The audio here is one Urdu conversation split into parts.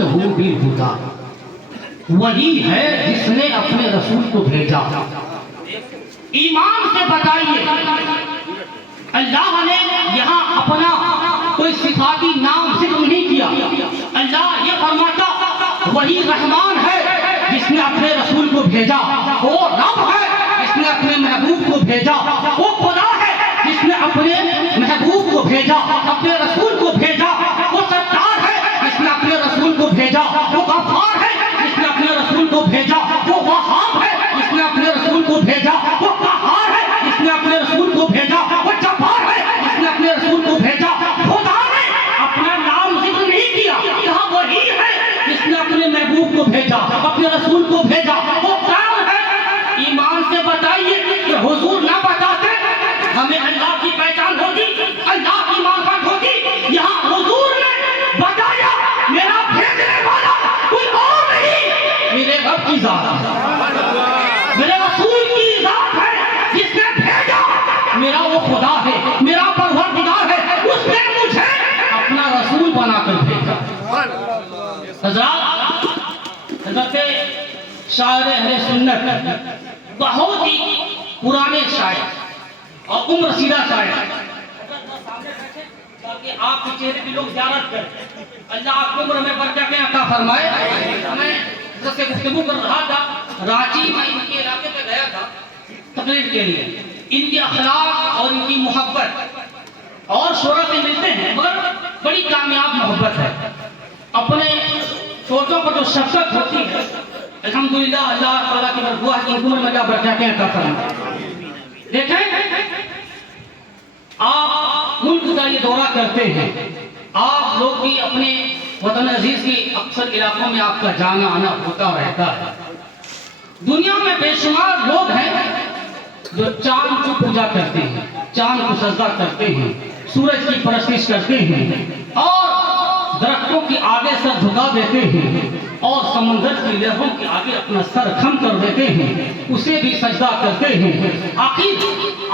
رسولہ بالہدیٰ، وہی ہے جس نے اپنے رسول کو بھیجا۔ ایمان سے بتائیے، اللہ نے یہاں اپنا کوئی صفاتی نام ذکر نہیں کیا۔ اللہ یہ فرماتا وہی رحمان ہے جس نے اپنے رسول کو بھیجا، وہ رب ہے جس نے اپنے محبوب کو بھیجا، وہ خدا ہے جس نے اپنے محبوب کو بھیجا، اپنے رسول کو بھیجا، وہ ستار ہے جس نے اپنے رسول کو بھیجا، وہ غفار ہے جس نے اپنے رسول کو بھیجا، وہ وہاب ہے جس نے اپنے رسول کو بھیجا، وہ قہار ہے جس نے اپنے رسول کو بھیجا، وہ جبار ہے جس نے اپنے رسول کو بھیجا۔ خدا نے اپنا نام ذکر نہیں کیا، کہا وہی ہے جس نے اپنے محبوب کو بھیجا، اپنے رسول کو بھیجا۔ وہ کون ہے؟ ایمان سے بتائیے کہ حضور نہ بتاتے ہمیں اللہ کی پہچان ہوگی، اللہ کی معرفت ہوگی۔ یہاں حضور نے بتایا میرا بھیجنے والا کوئی اور نہیں، میرے رب کی ذات ہے، میرے رسول کی ذات ہے جس نے بھیجا، میرا وہ خدا ہے، میرا پروردگار ہے، اس نے مجھے اپنا رسول بنا کر بھیجا۔ حضرت شاعر اہل سنت بہت ہی پرانے شاعر اور عمر رسیدہ شاعر، تاکہ آپ کے چہرے بھی لوگ زیارت کریں، اللہ آپ کو عمر میں برکت عطا فرمائے۔ میں حضرت سے گفتگو کر رہا تھا، رانچی میں ان کے علاقے پہ گیا تھا تقریر کے لیے۔ ان کے اخلاق اور ان کی محبت اور شعرا سے ملتے ہیں، مگر بڑی کامیاب محبت ہے۔ اپنے چھوٹوں پر جو شفقت ہوتی ہے، الحمدللہ اللہ تعالیٰ کی مرضی ہے کہ ان کو میں اللہ برکت عطا فرمائے۔ دیکھیں، آپ ملک کا یہ دورہ کرتے ہیں، آپ لوگ بھی اپنے وطن عزیز کی اکثر علاقوں میں آپ کا جانا آنا ہوتا رہتا ہے۔ دنیا میں بے شمار لوگ ہیں جو چاند کی پوجا کرتے ہیں، چاند کو سجدہ کرتے ہیں، سورج کی پرستش کرتے ہیں، اور درختوں کے آگے سر جھکا دیتے ہیں، اور سمندر کی لہروں کے آگے اپنا سر خم کر دیتے ہیں، اسے بھی سجدہ کرتے ہیں۔ آخر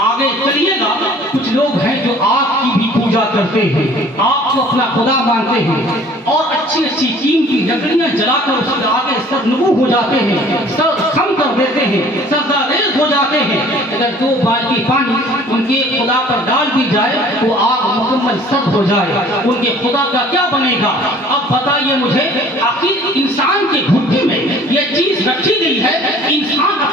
آگے چلیے گا، کچھ لوگ ہیں جو آگ کی بھی پوجا کرتے ہیں، آگ کو اپنا خدا مانتے ہیں، اور اچھی اچھی قیمتی لکڑیاں جلا کر اس کے آگے سر نمو ہو جاتے ہیں، سر خم کر دیتے ہیں، سجدہ ریز ہو جاتے ہیں۔ اگر 2 بالٹی پانی ان کے خدا پر ڈال دی جائے وہ آگ مکمل سرد ہو جائے، ان کے خدا کا کیا بنے گا؟ اب بتائیے مجھے، آخر انسان کے گھٹنے میں یہ چیز رکھی گئی ہے، انسان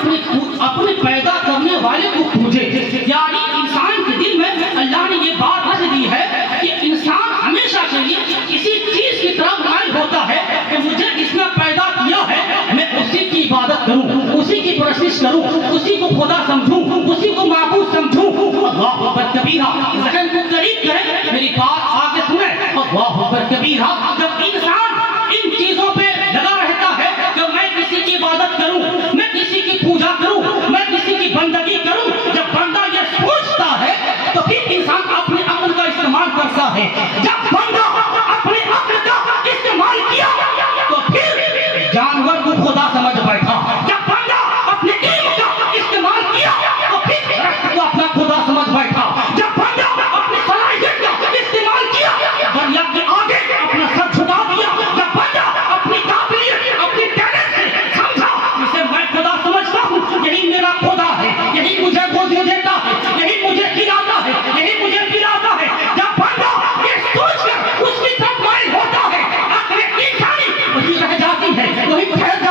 اپنے پیدا کرنے والے کو پوجے، یعنی انسان کے دل میں اللہ نے یہ بات رکھ دی ہے کہ انسان ہمیشہ کے لیے کسی چیز کی طرف مائل ہوتا ہے کہ مجھے جس نے پیدا کیا ہے میں اسی کی عبادت کروں، اسی کی پرستش کروں، اسی کو خدا سمجھوں، اسی کو معبود سمجھوں۔ اللہ اکبر کبیرہ، ذہن کو قریب کریں، میری بات آگے سنیں۔ اللہ اکبر کبیرہ، جب انسان ان چیزوں پہ لگا رہتا ہے کہ میں کسی کی عبادت کروں، میں کسی کی پوجا کروں، میں کسی کی بندگی کروں، جب بندہ یہ سوچتا ہے تو پھر انسان اپنے عقل کا استعمال کرتا ہے۔ جب بندہ اپنے عقل کا استعمال کیا تو پھر جانور کو خدا سمجھ بیٹھا، جب بندہ اپنے علم کا استعمال کیا تو پھر درخت کو اپنا خدا سمجھ بیٹھا، جب بندہ اپنی صلاحیت کا استعمال کیا دریا کے آگے اپنا سر جھکا دیا، جب بندہ اپنی قابلیت اپنی ٹیلنٹ سے سمجھا اسے میں خدا سمجھتا ہوں، یہی میرا خدا ہے، یہی مجھے گوشت دیتا ہے، یہی مجھے کھلاتا ہے، یہی مجھے پلاتا ہے، جب بندہ یہ سوچ کر اس کی طرف مائل ہوتا ہے عقل انسانی وہی رہ جاتی ہے، وہی پھیل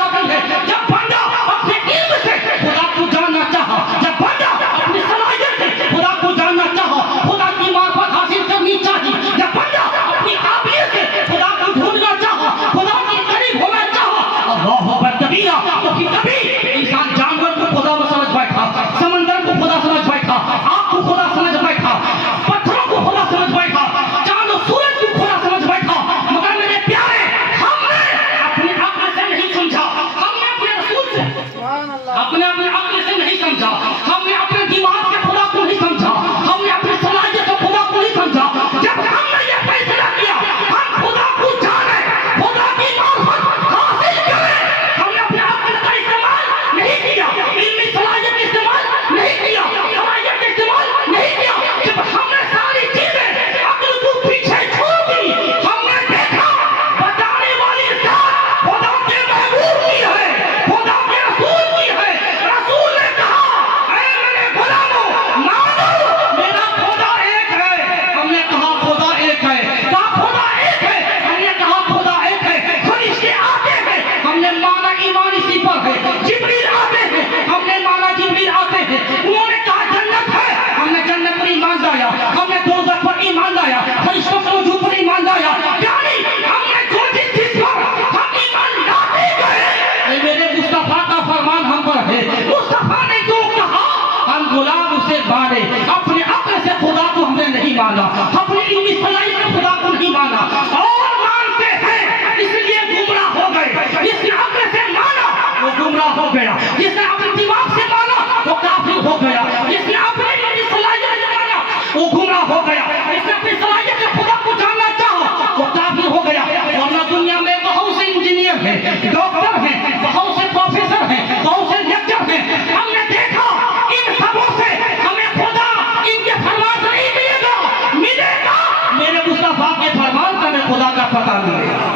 نہیں مانا, اپنی علمی صلاحیت سے خدا کو نہیں مانا, اور مانتے ہیں اس لیے گمراہ ہو گئے. جس نے عقل سے مانا وہ گمراہ ہو گیا, جس نے اپنے دماغ سے مانا وہ کافر ہو گیا, جس نے اپنی علمی صلاحیت سے مانا وہ گمراہ ہو گیا, جس نے اپنی صلاحیت سے خدا کو جاننا چاہا وہ کافر ہو گیا. ورنہ دنیا میں بہت سے انجینئر ہیں, ڈاکٹر ہیں, بہت سے پروفیسر ہیں, بہت سے لیکچر ہیں. ہم نے دیکھا ان سبوں سے ہمیں خدا ان کے فرمان سے نہیں ملے گا, ملے گا میرے مصطفیٰ کے فرمان سے ہمیں خدا کا پتہ ملے گا.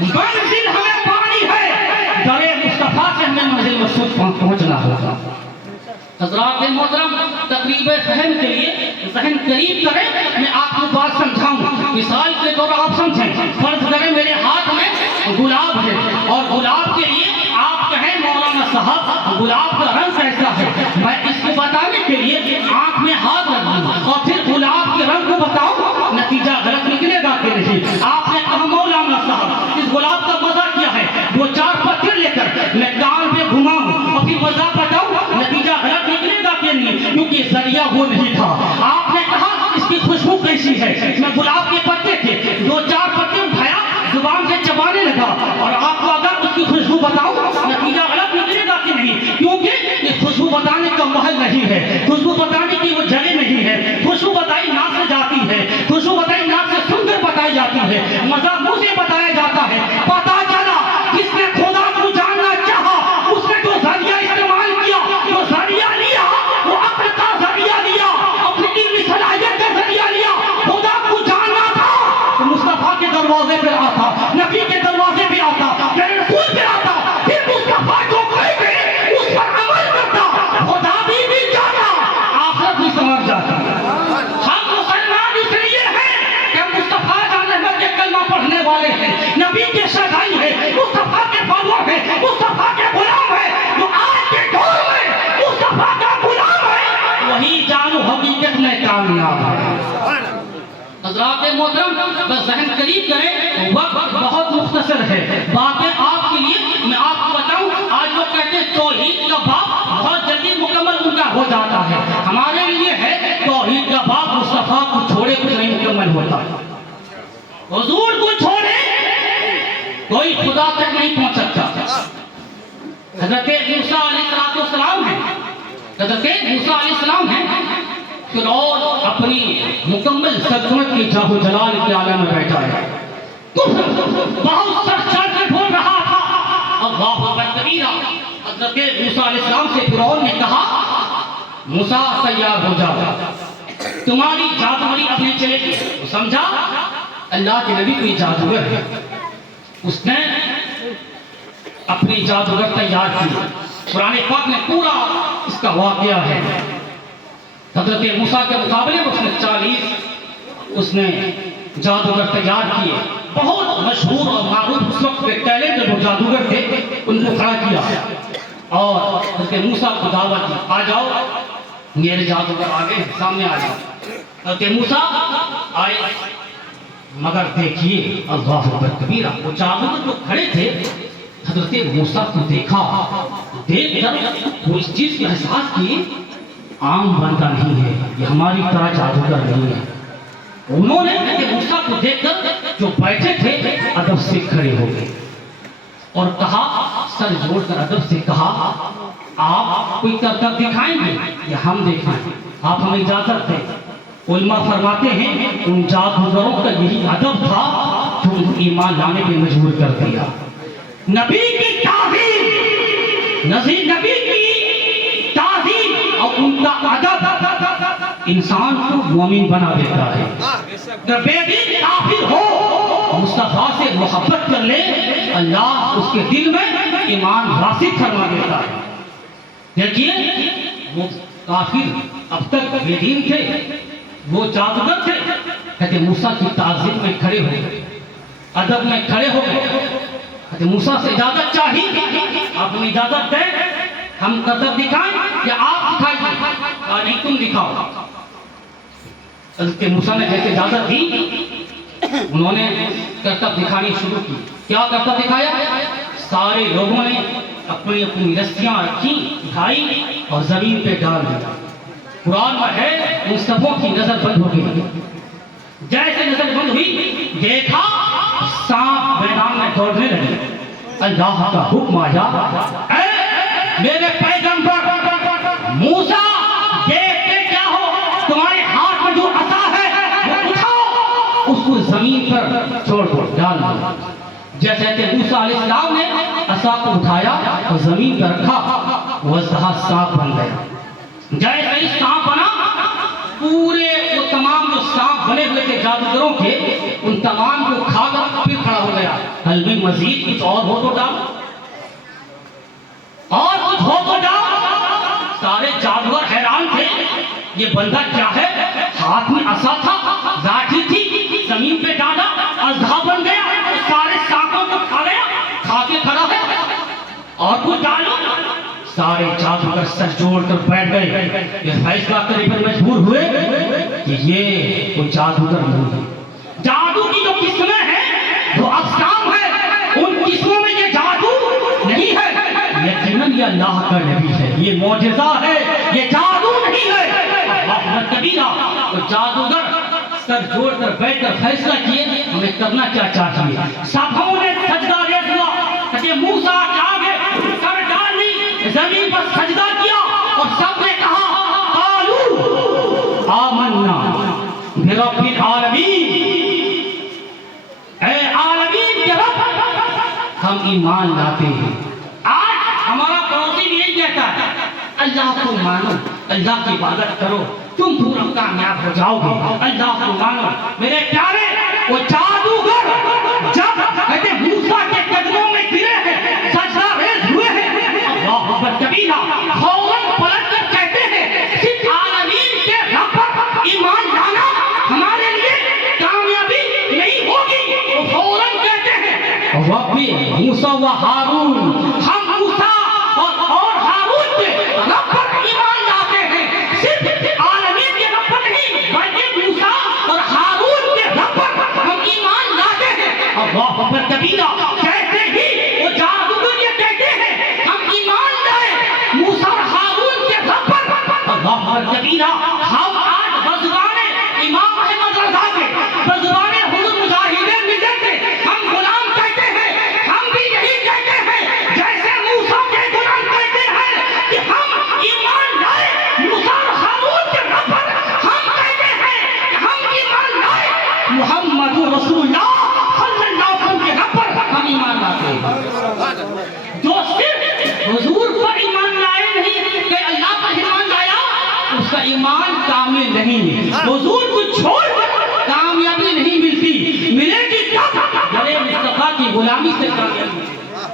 منزل ہمیں پانی ہے, درے مصطفیٰ سے ہمیں منزل مقصود پہنچنا ہوگا. حضرات محترم, تقریب فہم کے لیے ذہن قریب کریں, میں آپ کو بات سمجھاؤں. مثال کے طور آپ سمجھیں, فرض کریں میرے ہاتھ میں گلاب ہے, اور گلاب کے لیے آپ کہیں مولانا صاحب گلاب کا رنگ کیسا ہے, میں اس کو بتانے کے لیے آنکھ میں ہاتھ رکھ دوں اور پھر گلاب کے رنگ کو بتاؤں, نتیجہ غلط نکلے گا کہ نہیں؟ آپ نے کہا مولانا صاحب اس گلاب کا مزہ کیا ہے, دو چار پتے لے کر میں کان پہ گھماؤں اور پھر مزہ بتاؤں, نتیجہ غلط نکلے گا کہ نہیں؟ کیونکہ ذریعہ وہ نہیں تھا. آپ نے کہا اس کی خوشبو کیسی ہے, میں گلاب کے پتے تھے, دو چار پتے اٹھایا, زبان سے چبانے لگا, اور آپ کو اگر اس کی خوشبو بتاؤں, نتیجہ غلط نکلے گا کہ نہیں؟ کیونکہ یہ خوشبو بتانے کا محل نہیں ہے, خوشبو بتانے کی وہ جگہ نہیں ہے. خوشبو بتائی ناک سے جاتی ہے, خوشبو بتائی ناک سے سن کر بتائی جاتی ہے, مزہ منہ سے بتایا جاتا ہے. پتا چلا جس نے خدا کو جاننا چاہا اس نے جو ذریعہ استعمال کیا, جو ذریعہ لیا وہ عقل کا ذریعہ لیا, اپنی علمی صلاحیت کا ذریعہ لیا. خدا کو جاننا تھا تو مصطفیٰ کے دروازے پہ آتا, نبی کے دروازے پہ آتا, میرے رسول پہ آتا, پھر مصطفیٰ جو کہے گے اس پر عمل کرتا, خدا بھی مل جاتا, آخرت بھی سمجھ جاتا. ہم مسلمان اس لیے ہیں کہ مصطفیٰ جان احمد کے کلمہ پڑھنے والے ہیں, نبی کے شہدائی ہیں, مصطفیٰ کے فالوور ہیں, مصطفیٰ کے غلام ہیں. جو آج کے دور میں مصطفیٰ کا غلام ہے وہی جان و حقیقت میں کامیاب ہے. حضرات محترم, بس ذہن قریب کریں, وقت بہت مختصر ہے, باتیں آپ کے لیے میں آپ کو بتاؤں. آج لوگ کہتے ہیں توحید کا باب بہت جلدی مکمل ان کا ہو جاتا ہے, ہمارے لیے ہے توحید کا باب مصطفیٰ کو چھوڑے کچھ نہیں مکمل ہوتا. حضور کو چھوڑے کوئی خدا تک نہیں پہنچ سکتا. حضرت موسیٰ علیہ السلام ہیں, حضرت موسیٰ علیہ السلام ہیں, فرعون اپنی مکمل سلطنت کی جاہ و جلال کے عالم میں بیٹھا ہے, بہت سر چڑھ کے بول رہا تھا اللہ اکبر کبیرہ. حضرت موسیٰ علیہ السلام سے فرعون نے کہا موسیٰ تیار ہو جاؤ, تمہاری جادوگری اپنے چلے گی. سمجھا اللہ کے نبی کوئی جادوگر ہے, اس نے اپنی جادوگر تیار کی. قرآن پاک میں پورا اس کا واقعہ ہے. حضرت موسیٰ کے مقابلے میں اس نے جادوگر تیار کیے. بہت مشہور اور معروف اس وقت کے ٹیلنٹ جو جادوگر تھے ان کو کھڑا کیا اور حضرت موسیٰ کو دعوت دی, آ جاؤ میرے جادوگر آگے سامنے آ جاؤ. حضرت موسیٰ آئے, مگر دیکھیے اللہ اکبر کبیرہ, وہ جادوگر جو کھڑے تھے حضرت موسیٰ کو دیکھا, دیکھ کر وہ اس چیز کی احساس کی عام بندہ نہیں ہے, یہ ہماری طرح جادوگر نہیں ہے. انہوں نے حضرت موسیٰ کو دیکھ کر جو بیٹھے تھے ادب سے کھڑے ہو گئے اور کہا, سر جوڑ کر ادب سے کہا آپ کوئی کرتب دکھائیں گے یا ہم دکھائیں, آپ ہمیں اجازت دیں. علماء فرماتے ہیں ان جادوگروں کا یہی ادب تھا جو ان کو ایمان لانے پہ مجبور کر دیا. نبی کی تعظیم, نبی کی تعظیم اور ان کا ادب انسان کو مومن بنا دیتا ہے. بے دین کافر ہو مصطفیٰ سے محبت کر لے, اللہ اس کے دل میں ایمان راسخ فرما دیتا ہے. دیکھیے وہ کافر اب تک بے دین تھے, وہ جادوگر تھے, کہتے موسیٰ کی تعظیم میں کھڑے ہو گئے, ادب میں کھڑے ہو گئے. کہتے موسیٰ سے اجازت چاہیے, آپ ہمیں اجازت دیں, ہم کرتب دکھائیں یا آپ دکھائیں؟ نہیں تم دکھاؤ. حضرت موسیٰ نے جیسے اجازت دی انہوں نے کرتب دکھانی شروع کی. کیا کرتب دکھایا؟ سارے لوگوں نے اپنی اپنی رسیاں رکھی, اٹھائی اور زمین پہ ڈال دیا. قرآن میں ہے مصطفیٰ کی نظر بند ہو گئی. جیسے نظر بند ہوئی دیکھا سانپ میدان میں دوڑنے لگے. اللہ کا حکم آیا اے میرے پیغمبر موسیٰ دیکھتے کیا ہو, تمہارے ہاتھ میں جو عصا ہے وہ اٹھاؤ, اس کو زمین پر چھوڑ دو ڈال دو. جیسے کہ موسیٰ علیہ السلام نے عصا کو اٹھایا اور زمین پر رکھا, وہ سانپ بن گیا. جیسے ہی سانپ بنا پورے وہ تمام جو سانپ بنے ہوئے تھے جادوگروں کے, ان تمام کو کھا کر پھر کھڑا ہو گیا. حل میں مزید کچھ اور ہو تو ڈال, اور کچھ ہو تو ڈال. سارے جادوگر حیران تھے یہ بندہ کیا ہے, ہاتھ میں عصا تھا, لاٹھی تھی, زمین پہ ڈالا اژدہا بن گیا, سارے سانپوں کو کھا گیا, کھا کے کھڑا ہے, اور کچھ ڈالو. سارے جادوگر سر جوڑ کر بیٹھ گئے. یہ فیصلہ کرنے پر مجبور ہوئے کہ یہ کوئی جادوگر نہیں ہے. جادو کی جو قسمیں ہیں جو اقسام ہیں, ان قسموں میں یہ جادو نہیں ہے. یقیناً یہ اللہ کا نبی ہے, یہ معجزہ ہے, یہ جادو نہیں ہے. محمد کبیرہ وہ جادوگر سر جوڑ کر بیٹھ کر فیصلہ کیے ہمیں کرنا کیا چاہیے. سبوں نے سجدہ دے دیا کہ موسیٰ کے آگے سر ڈال دی, زمین پر سجدہ کیا اور سب نے کہا قالوا آمنا برب العالمین, اے عالمین کے رب ہم ایمان لاتے ہیں. آج ہمارا پڑوسی بھی یہی کہتا ہے اللہ کو مانو, اللہ کی عبادت کرو, تم پورا کامیاب ہو جاؤ گے. اللہ کو مانو. میرے پیارے وہ جادوگر جب کہتے موسیٰ کے قدموں میں گرے ہیں, سجدہ ریز ہوئے ہیں, اللہ اکبر کبیرہ, فوراً پلٹ کر کہتے ہیں صرف عالمین کے رب پر ایمان لانا ہمارے لیے کامیابی نہیں ہوگی. وہ فوراً کہتے ہیں ربی موسیٰ و ہارون, ہم موسیٰ اور ہارون کے رب پر ایمان لاتے ہیں. صرف عالمین کے رب پر نہیں بلکہ موسیٰ اور ہارون کے رب پر ہم ایمان لاتے ہیں. اللہ اکبر کبیرہ. کہتے ہی وہ جادوگر یہ کہتے ہیں ہم ایمان لائے موسیٰ اور ہارون کے رب پر. اللہ اکبر کبیرہ. ہم آج بزرگان امام احمد رضا کے, بزرگان حضرت مجاہدین ملت کے ہم غلام کہتے ہیں. ہم بھی یہی کہتے ہیں جیسے موسیٰ کے غلام کہتے ہیں کہ ہم ایمان لائے موسیٰ اور ہارون کے رب پر. ہم کہتے ہیں کہ ہم ایمان لائے محمد رسول اللہ صلی اللہ علیہ وسلم کے رب پر ہم ایمان لاتے ہیں. جو صرف حضور پر ایمان لائے نہیں کہ اللہ پر ایمان لایا, اس کا ایمان کامل نہیں ہے. حضور کو چھوڑ کر کامیابی نہیں ملتی, ملے گی کب بڑے مصطفیٰ کی غلامی سے کامیابی.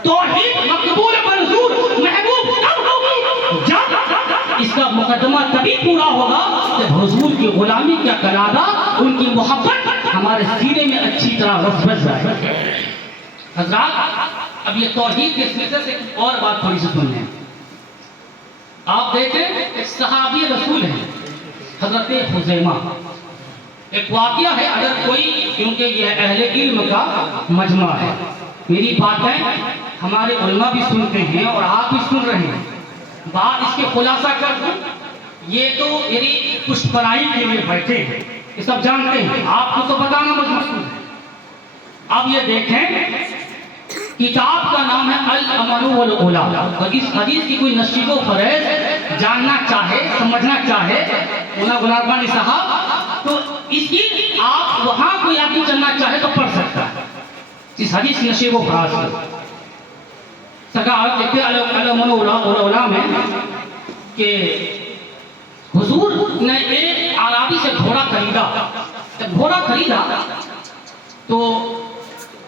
توحید مقبول منظور محبوب کب ہوگی, جب اس کا مقدمہ تبھی پورا ہوگا جب حضور کی غلامی کا قلادہ, ان کی محبت ہمارے سینے میں اچھی طرح رس جائے. حضرات اب یہ توحید کے سلسلے سے اور بات تھوڑی سی سن لیں. آپ دیکھیں ایک صحابی رسول ہیں حضرت خزیمہ. ایک واقعہ ہے, اگر کوئی, کیونکہ یہ اہل علم کا مجمع ہے, میری باتیں ہمارے علماء بھی سنتے ہیں اور آپ بھی سن رہے ہیں. بات اس کے خلاصہ کر دوں, یہ تو میری پشت پناہی کے لیے بیٹھے ہیں, یہ سب جانتے ہیں, آپ کو تو بتانا مجموع ہے. اب یہ دیکھیں کتاب کا نام ہے الامن والعلا, اور اس حدیث کی کوئی نشید و فریض جاننا چاہے, سمجھنا چاہے مولانا غلام غانی صاحب, تو اس کی آپ وہاں کوئی آدمی چلنا چاہے تو پڑھ سکتا ہے اس حدیث کی نشید و فراز میں. سرکار دیکھتے الامن والعلا میں کہ حضور نے ایک عربی سے گھوڑا خریدا. جب گھوڑا خریدا تو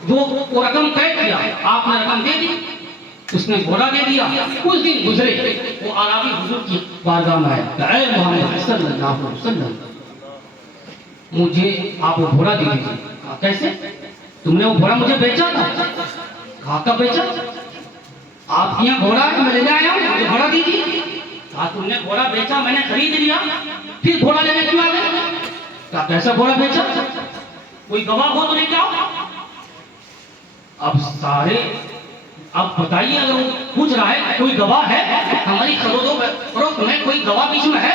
جو رقم طے کیا, آپ نے رقم دے دی, اس نے گھوڑا دے دیا. کچھ دن گزرے, وہ عربی حضور کی بارگاہ میں آیا کہ اے محمد صلی اللہ علیہ وسلم, مجھے آپ وہ گھوڑا دے دیجیے. کیسے, تم نے وہ گھوڑا مجھے بیچا تھا. کہا کب بیچا, آپ کے یہاں گھوڑا ہے, میں لینے آیا ہوں, مجھے گھوڑا دیجیے. کہا تم نے گھوڑا بیچا, میں نے خرید لیا, پھر گھوڑا لینے کیوں آ گئے. کہا کیسا گھوڑا بیچا, کوئی گواہ ہو تو لے کے آؤ. اب سارے, اب بتائیے اگر وہ پوچھ رہا ہے کوئی گواہ ہے, ہماری خرید و فروخت میں کوئی گواہ بیچ میں ہے,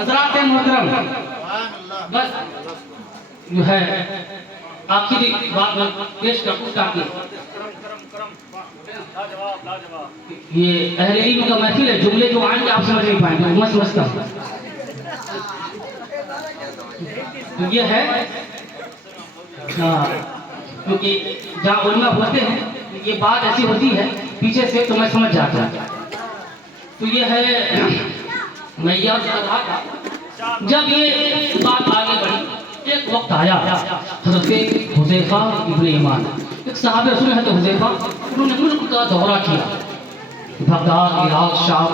حضرات محترم بس جو ہے آخری بات میں پیش کروں تاکہ یہ اہل علم کا محفل ہے، جملے جو آئیں گے آپ سمجھ نہیں پائیں گے، میں سمجھتا ہوں یہ ہے کیونکہ جہاں علماء ہوتے ہیں یہ بات ایسی ہوتی ہے پیچھے سے تو میں سمجھ جاتا ہوں. تو یہ ہے میں یاد کر رہا تھا جب یہ بات آگے بڑھی ایک وقت آیا حضرت حذیفہ ابن یمان ایک صحابہ رسول ہیں تو حذیفہ انہوں نے ملک کا دورہ کیا، بغداد، عراق، شام،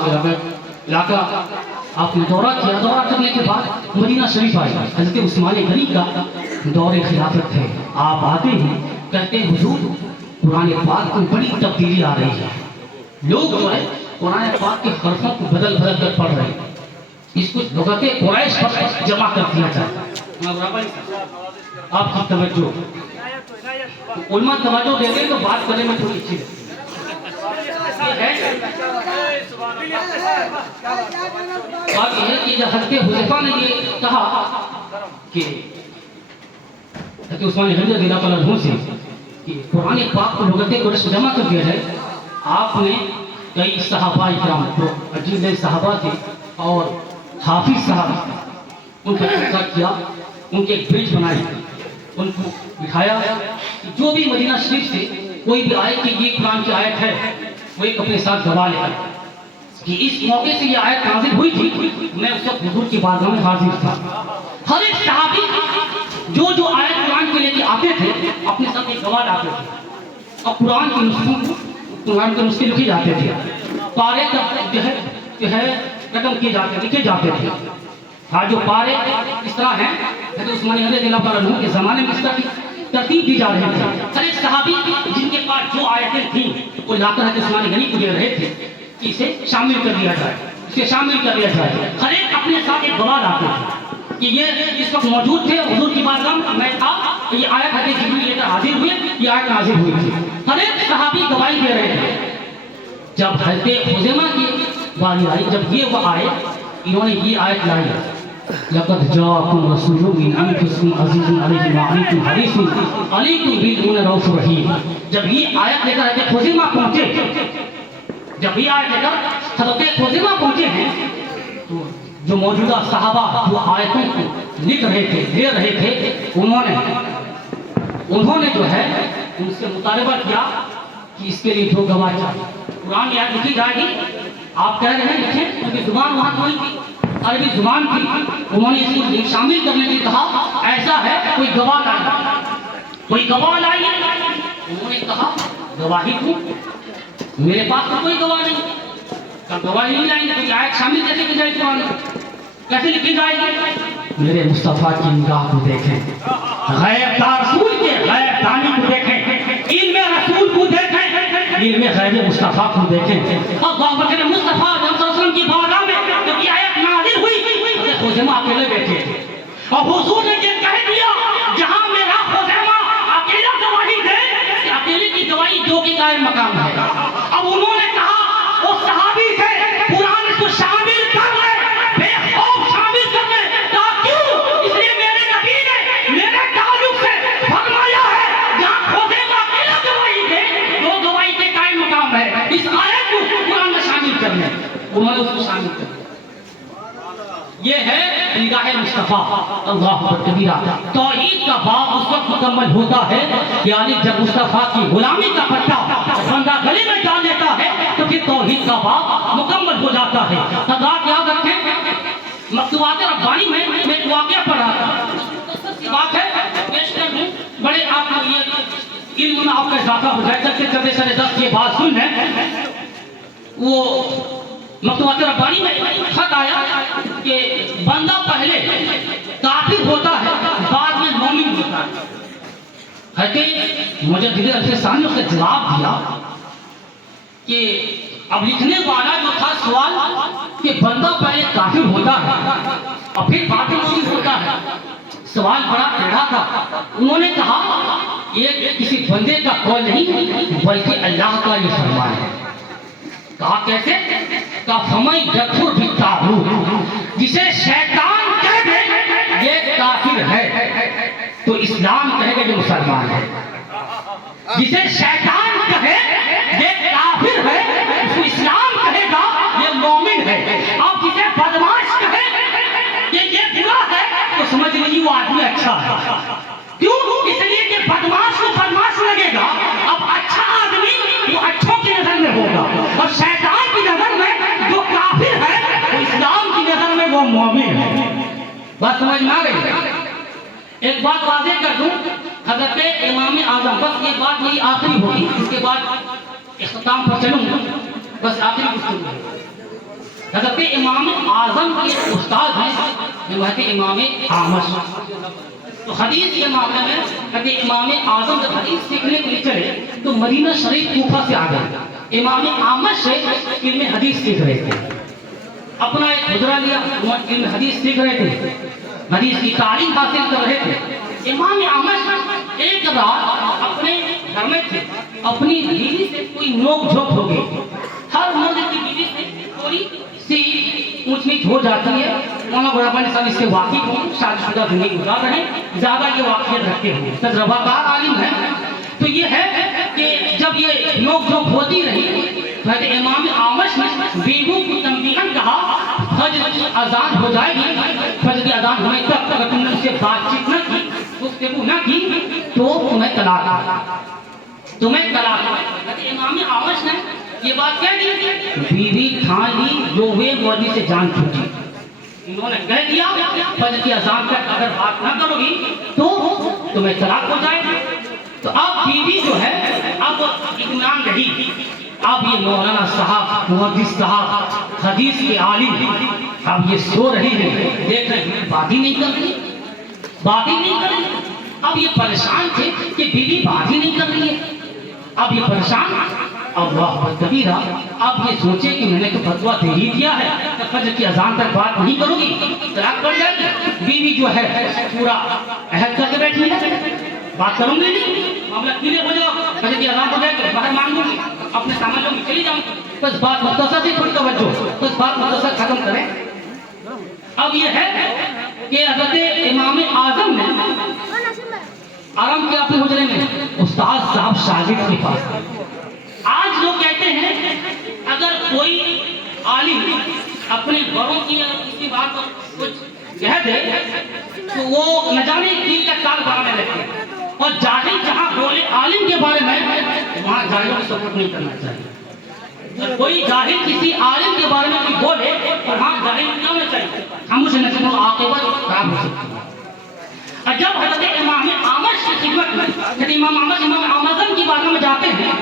علاقہ آپ نے دورہ کیا. دورہ کرنے کے بعد مدینہ شریف آئے. حضرت عثمان غنی کا دور خلافت ہے. آپ آتے ہیں کہتے ہیں حضور قرآن پاک کو بڑی تبدیلی آ رہی ہے، لوگ جو ہے قرآن پاک کے حرفوں کو بدل بدل کر پڑھ رہے ہیں، اس کو لغت قریش پر جمع کر دیا جائے. آپ کی توجہ علماء توجہ دیتے ہیں تو بات کرنے میں تھوڑی اچھی بات یہ ہے کہ جب حضرت حذیفہ نے یہ کہا کہ حضرت عثمان غنی رضی اللہ عنہ سے کہ قرآن پاک کو لغت قریش جمع کر دیا جائے، آپ نے کئی صحابہ اکرام جو عجیب صحابہ تھے اور حافظ صاحب ان کا تذکرہ کیا، ان کے ایک برج بنائی، ان کو بٹھایا کہ جو بھی مدینہ شریف سے کوئی بھی آئے کہ یہ قرآن کی آیت ہے وہ ایک اپنے ساتھ گواہ لے کر کہ اس موقع سے یہ آیت نازل ہوئی تھی، میں اس وقت حضور کی بارگاہ میں حاضر تھا. ہر ایک صحابی جو آیت قرآن کے لے کے آتے تھے اپنے ساتھ ایک گواہ لاتے تھے اور قرآن کے نسخے لکھے جاتے تھے، پارے جو ہے رقم کیے جاتے لکھے جاتے تھے. آج جو پارے اس طرح ہیں حضرت عثمان غنی رضی اللہ عنہ کے زمانے میں اس طرح کی ترتیب دی جا رہی تھی. ہر ایک صحابی جن کے پاس جو آیتیں تھیں وہ لا کر حضرت عثمان غنی کو دے رہے تھے کہ اسے شامل کر دیا جائے، اسے شامل کر دیا جائے. ہر ایک اپنے ساتھ ایک گواہ لاتے تھے کہ یہ اس وقت موجود تھے حضور کی بارگاہ میں تھا، یہ آیت حضرت جبریل لے کر حاضر ہوئے، یہ آیت نازل ہوئی تھی. ہر ایک صحابی گواہی دے رہے تھے. جب حضرت خزیمہ کی باری آئی، جب یہ وہ آئے انہوں نے یہ آیت لائی لقد جاءکم رسول من انفسکم عزیز علیہ ما عنتم حریص علیکم بالمؤمنین رؤوف رحیم. جب یہ آیت لے کر حضرت خزیمہ پہنچے، جب یہ آیت لے کر حضرت خزیمہ پہنچے ہیں تو جو موجودہ صحابہ جو آیتوں کو لکھ رہے تھے دے رہے تھے انہوں نے جو ہے ان سے مطالبہ کیا کہ اس کے لیے دو گواہ چاہیے. قرآن کی آیت لکھی جائے گی، آپ کہہ رہے ہیں لکھیں، کیونکہ زبان وہاں کوئی تھی، عربی زبان تھی. انہوں نے اس کو شامل کرنے کے کہا ایسا ہے کوئی گواہ لائے، کوئی گواہ لائیے. انہوں نے کہا گواہی کو میرے پاس تو کوئی گواہ نہیں، گواہی نہیں لائیں گے تو آیت شامل کیسے کی جائے، قرآن کیسے لکھی جائے گی. میرے مصطفیٰ کی نگاہ کو دیکھیں، غیب رسول کے غیب دانی کو دیکھیں، علم رسول کو دیکھیں، علم غیب مصطفیٰ کو دیکھیں. اللہ اکبر. مصطفیٰ صلی اللہ علیہ وسلم کی بارگاہ میں جب یہ آیت نازل ہوئی خزیمہ اکیلے بیٹھے تھے اور حضور نے یہ کہہ دیا جہاں میرا خزیمہ اکیلا گواہی دے کہ اکیلے کی گواہی جو کہ قائم مقام ہے. اب انہوں نے کہا اس صحابی سے قرآن کو شامل کر لے، بے خوف شامل کر لے. کیوں؟ اس لیے میرے نبی نے میرے تعلق سے فرمایا ہے جہاں خزیمہ اکیلا گواہی دے وہ گواہی کے قائم مقام ہے. اس آیت کو قرآن میں شامل کر لیں. انہوں نے اس کو شامل کر. یہ ہے نگاہ مصطفیٰ. اللہ اکبر کبیرہ. توحید کا باب اس وقت مکمل ہوتا ہے یعنی جب مصطفیٰ کی غلامی کا پٹا بندہ گلے میں ڈال لیتا ہے تو پھر توحید کا باب مکمل ہو جاتا ہے. حضرات یاد رکھیں مکتوبات ربانی میں ایک واقعہ پڑھا تھا، بات ہے پیش کر دوں بڑے آپ کو یہ علم میں آپ کا اضافہ ہو جائے. چلتے چلتے سر 10 یہ بات سن لیں. وہ مکتوبات ربانی میں خط آیا کہ بندہ پہلے کافر ہوتا ہے بعد میں مومن ہوتا ہے. مجدد الفسانی نے اس کا جواب دیا کہ اب لکھنے والا جو تھا سوال کہ بندہ پہلے کافر ہوتا ہے اور پھر بعد میں مومن ہوتا ہے، سوال بڑا ٹیڑھا تھا. انہوں نے کہا یہ کسی بندے کا قول نہیں بلکہ اللہ کا یہ فرمان ہے. کہا کیسے؟ کہا فَمَن یَکْفُرْ بِالطَّاغُوتِ جسے شیطان کہہ دے یہ کافر ہے تو اسلام کہے گا یہ مسلمان ہے. جسے شیطان کہے یہ کافر ہے اس کو اسلام کہے گا یہ مومن ہے. اور جسے بدماش کہے کہ یہ برا ہے تو سمجھ لیجیے وہ آدمی اچھا ہے. کیوں؟ اس لیے کہ بدماش کو بدماش لگے گا. اب اچھا آدمی وہ اچھوں کی نظر میں ہوگا اور شیطان کی نظر میں جو کافر ہے وہ اسلام کی نظر میں وہ مومن ہے. بات سمجھ میں آ گئی؟ ایک بات واضح کر دوں, حضرت امام اعظم, بس یہ بات میری آخری ہوگی, اس کے بعد اختتام پر چلوں گا, بس آخری گفتگو ہے. حضرت امام اعظم کے استاد ہیں حضرت امام اعمش. تو حدیث کے معاملے میں حضرت امام اعظم جب حدیث سیکھنے کے لیے چلے تو مدینہ شریف کوفہ سے آ گئے. امام اعمش سے علم حدیث سیکھ رہے تھے, اپنا ایک حجرہ لیا, علم حدیث سیکھ رہے تھے, حدیث کی تعلیم حاصل کر رہے تھے. امام اعمش ایک رات اپنے گھر میں تھے, اپنی بیوی سے کوئی نوک جھوک ہو گئی. ہر مرد کی بیوی سے تھوڑی سی اونچ نیچ ہو جاتی ہے. مولانا غلام صاحب اس سے واقف ہیں, شادی شدہ زندگی گزار رہے ہیں, زیادہ یہ واقعیت رکھتے ہوئے تجربہ کار عالم ہے. تو یہ ہے کہ جب یہ نوک جھوک ہوتی رہی تو امام اعمش نے بیوی کو تنبیہاً کہا فجر کی اذان ہو جائے گی, فجر کی اذان ہونے تک اگر تم نے اس سے بات چیت نہ کی, گفتگو نہ کی تو تمہیں طلاق امام اعمش نے یہ بات کہہ دی. بیوی ٹھان لی جو ہوئے مولوی سے جان چھوٹی. انہوں نے کہہ دیا فجر کی اذان تک اگر بات نہ کرو گی تو تمہیں طلاق ہو جائے گی. تو اب بیوی جو ہے اب اطمینان رہی. اب یہ مولانا صاحب, محدث صاحب, حدیث کے عالم, اب یہ سو رہے ہیں, دیکھ رہے ہیں بات ہی نہیں کر رہی. اب یہ پریشان تھے کہ بیوی بات ہی نہیں کر رہی ہے. اب یہ پریشان, اللہ کبیرہ, اب یہ سوچے کہ میں نے تو فتویٰ دے ہی دیا ہے کہ فجر کی اذان تک بات نہیں کرو گی طلاق پڑ جائے گی. بیوی جو ہے پورا عہد کر کے بیٹھی ہے, بات کروں گی نہیں, معاملہ کلیئر ہو جاؤ, فجر کی اذان ہو جائے تو باہر مانگوں گی, اپنے سامانوں میں چلی جاؤں. بس بات مختصر سے تھوڑی توجہ, بس بات مختصر ختم کریں. اب یہ ہے کہ حضرت امام اعظم نے آرام کیا اپنے حجرے میں, استاد صاحب شاگرد کے پاس. آج لوگ کہتے ہیں اگر کوئی عالم اپنے بڑوں کی کسی بات پر کچھ کہہ دے تو وہ نہ جانے دین کا کال بنانے لگتے ہیں, اور جاہل جہاں بولے عالم کے بارے میں وہاں جاہلوں کو سپورٹ نہیں کرنا چاہیے. کوئی جاہل کسی عالم کے بارے میں کوئی بولے اور وہاں جاہل نہیں ہونا چاہیے, ہم اسے نہ سنو عاقبت خراب ہو سکتی ہے. اور جب حضرت امام اعمش کی خدمت میں امام اعظم کی بارگاہ میں جاتے ہیں,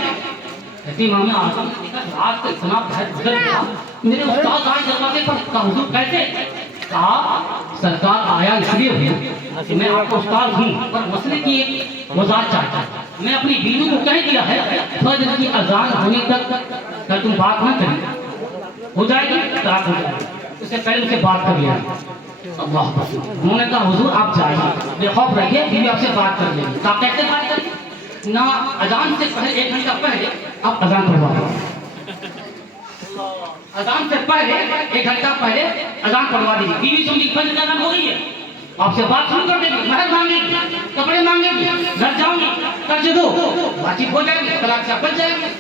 امام اعظم نے کہا رات کا اتنا بہت گزر گیا, میرے استاد آئے دروازے پر, کہا حضور کیسے؟ کہا سرکار آیا اس لیے ہوئی کہ میں آپ کا استاد ہوں اور مسئلے کی ایک وضاحت چاہتا ہوں. میں اپنی بیوی کو کہہ دیا ہے فجر کی اذان ہونے تک اگر تم بات نہ کریں ہو جائے گی طلاق ہو جائے گی. اس سے پہلے اسے بات کر لیا. اللہ انہوں نے کہا حضور آپ جائیے, بے خوف رہیے, بیوی آپ سے بات کر لیں گے. کہا کیسے بات کریں؟ نہ اذان سے پہلے 1 گھنٹہ پہلے آپ اذان پڑھوا دیجیے, اذان سے پہلے 1 گھنٹہ پہلے اذان پڑھوا دیجیے. بیوی سمجھی فجر کی اذان ہو گئی ہے, آپ سے بات شروع کر دیں گے, مہر مانگے گی, کپڑے مانگے گی, گھر جاؤں گی, قرض دو, بات چیت ہو جائے گی, طلاق سے بچ جائے گی.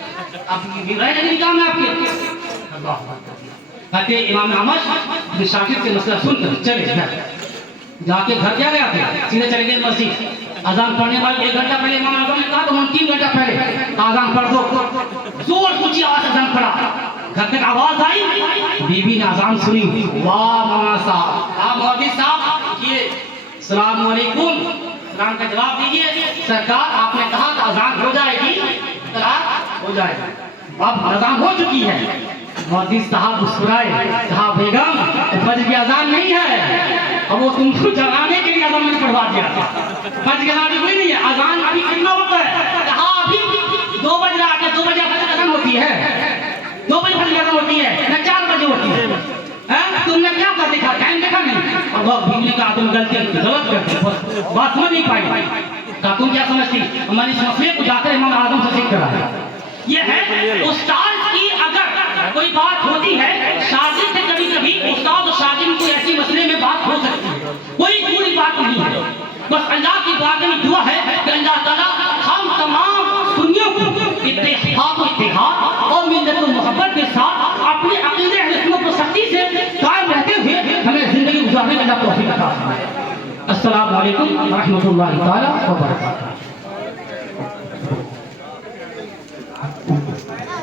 اب یہ رہ جائے گی کام ہے آپ کے. اللہ کہتے امام اعمش اپنے شاگرد سے مسئلہ سن کر چلے گھر, جا کے گھر کیا گیا تھے, سیدھے چلے گئے مسجد. اذان پڑھنے والے 1 گھنٹہ پہلے امام اعظم نے کہا تو 3 گھنٹہ پہلے اذان پڑھ دو. زور اونچی آواز اذان پڑھا, گھر تک آواز آئی, بیوی نے اذان سنی. واہ مولانا صاحب, آپ محدث صاحب یہ السلام علیکم, سلام کا جواب دیجیے. سرکار آپ نے کہا کہ اذان ہو جائے گی طلاق ہو جائے گی, اب اذان ہو چکی ہے. محدث صاحب مسکرائے, کہا بیگم فجر کی اذان نہیں ہے, اب وہ تم کو جگانے کے لیے اذان میں پڑھوا دیا. فجر کی اذان کوئی نہیں ہے, اذان ابھی کتنا وقت ہے؟ کہا ابھی 2 بج رہا ہے. 2 بجے فجر کی اذان ہوتی ہے, 2 بجے فجر کی اذان ہوتی ہے نہ 4 بجے ہوتی ہے. تم نے کیا کر دکھا, ٹائم دیکھا نہیں؟ اور وہ بیوی نے کہا تم غلط کرتے, بات سمجھ نہیں پائی. کہا تم کیا سمجھتی, میں نے اس مسئلے کو جا کر امام اعظم سے سیکھ کر آیا. یہ ہے استاد کی اگر کوئی بات ہوتی ہے, شاگرد سے کبھی کبھی استاد اور شاگرد کو ایسی بس اللہ کی بارگاہ میں دعا ہے کہ اللہ تعالیٰ ہم تمام سنیوں کو اتحاد و اتحاد اور ملت و محبت کے ساتھ اپنے عقیدے اہل سنت و سختی سے قائم رہتے ہوئے ہمیں زندگی گزارنے کا اللہ توفیق عطا فرمائے۔ السلام علیکم ورحمۃ اللہ تعالیٰ وبرکاتہ۔